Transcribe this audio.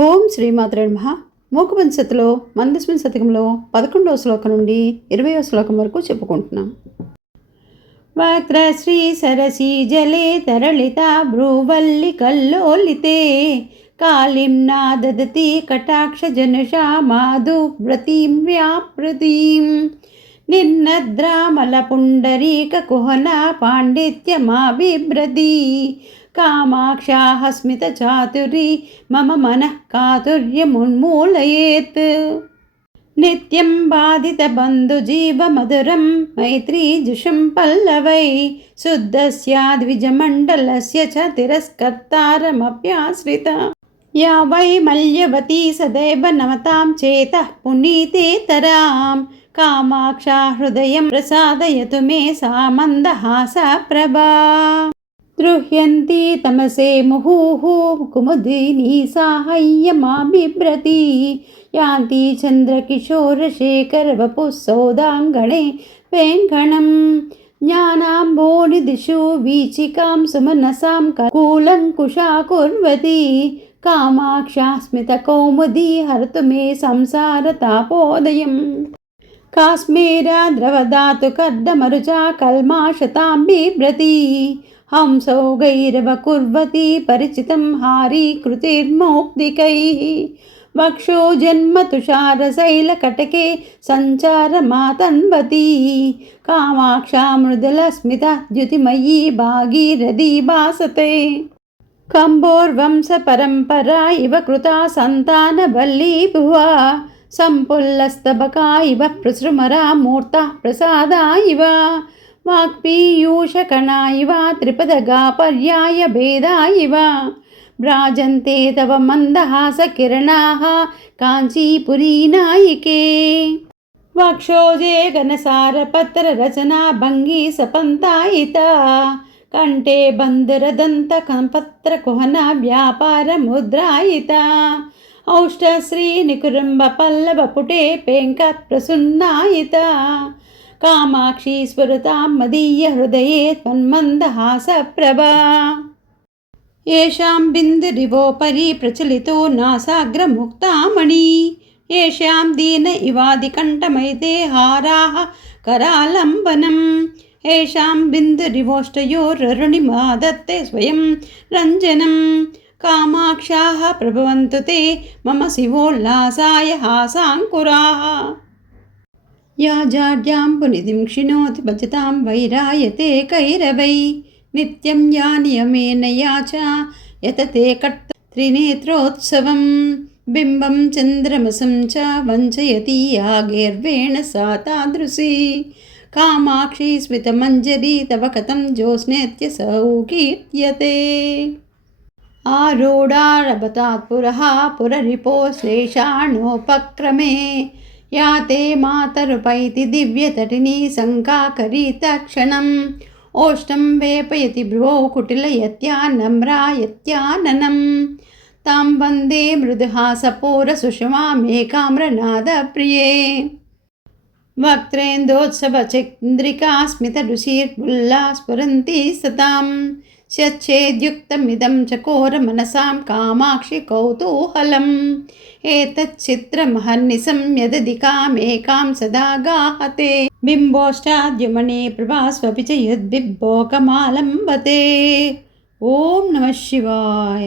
ఓం శ్రీమాత్రే నమ. మూకపంచతిలో మందస్మిన్ శతకంలో పదకొండవ శ్లోకం నుండి ఇరవయో శ్లోకం వరకు చెప్పుకుంటున్నాం. వక్రశ్రీ సరసీ జలే తరళిత భ్రూవల్లి కల్లోలితే కాళిం నాదతి కటాక్ష జనషా మాధు వ్రతీం వ్యాప్రతీం నిర్నద్రామల పుండరీక కుహన పాండిత్యమాభిభ్రది కామాక్షాహ స్మిత చాతురి మమ మనః కాతుర్యమున్మూలయేత్. నిత్యం బాధిత బంధుజీవ మధురం మైత్రీ జుషం పల్లవై. శుద్ధస్యాద్విజమండలస్య చ తిరస్కర్తారమప్యాశ్రిత. या वै मल्यवती सदैव नमतां चेतः पुनीतेतरां कामाक्षा हृदयं प्रसादयतु मे सा मन्दहासप्रभा द्रुह्यन्ती तमसे मुहुः कुमुदिनी साहाय्यमाबिभ्रति यान्ति चन्द्रकिशोरशेखरवपुः सौदाङ्गणे वेङ्गणम् ज्ञानाम्बोनिदिषु वीचिकां सुमनसां कूलङ्कुशा कुर्वती कामाक्षा स्मितकौमुदी हरतु मे संसारतापोदयम् काश्मीरा द्रवदातु कर्दमरुचा कल्माशतां बिभ्रति हंसौ गैरव कुर्वती परिचितं हारी कृतिर्मौक्तिकैः वक्षो जन्मतुषारशैलकटके सञ्चारमातन्वती कामाक्षा मृदुलस्मिता द्युतिमयी भागीरथी भासते కంబోర్వంశపరంపరా ఇవ కృతా సంతానవల్లీభువ సంపుల్లస్తబకా ఇవ ప్రసృమరా మూర్త ప్రసాదా ఇవ వాక్పీయూషకణా ఇవ త్రిపదగా పర్యాయ భేదా ఇవ. భ్రాజంతే తవ మందహాసకిరణా కాంచీపురీనాయికే వక్షోజే గణసారపత్రరచనా భంగీ సపంతాయిత भ्राजन्ते तव मन्दहासकिरणाः काञ्चीपुरीनायिके वक्षोजे घनसारपत्ररचना भङ्गी सपन्तायिता कण्ठे बन्धुरदन्तकपत्रकुहना व्यापारमुद्रायिता औष्ठश्रीनिकुरुम्बपल्लवपुटे पेङ्कप्रसुन्नायिता कामाक्षी स्फुरतां मदीयहृदये त्वन्मन्दहासप्रभा येषां बिन्दुरिवोपरि प्रचलितो नासाग्रमुक्तामणि येषां दीन इवादिकण्ठमयिते हाराः करालम्बनम् येषां बिन्दुरिवोष्टयोररुणिमादत्ते स्वयं रञ्जनं कामाक्षाः प्रभवन्तु ते मम शिवोल्लासाय हासाङ्कुराः या जाड्यां पुनिधिं क्षिणोति भजतां वैरायते कैरवै नित्यं या नियमेन याचा यतते कट्ट त्रिनेत्रोत्सवं बिम्बं चन्द्रमसं च वञ्चयति यागैर्वेण सा तादृशी कामाक्षी स्मितमञ्जरी तव कथं ज्योत्स्नेत्य सौकीर्त्यते आरूढारभतात् पुरः पुररिपो श्लेषाणोपक्रमे या ते मातरुपैति दिव्यतटिनी शङ्काकरी तत्क्षणम् ओष्ठं वेपयति भ्रुवौ कुटिलयत्यानम्रायत्याननं तां वन्दे मृदुहासपोरसुषमामेकाम्रनादप्रिये वक्त्रेन्दोत्सवचन्द्रिका स्मितरुचिर्बुल्ला स्फुरन्ती सतां शच्छेद्युक्तमिदं चकोरमनसां कामाक्षि कौतूहलम् एतच्चित्रमहर्निशं यदधि कामेकां सदा गाहते बिम्बोष्टाद्युमणे प्रभास्वपि च यद्बिम्बोकमालम्बते ॐ नमः शिवाय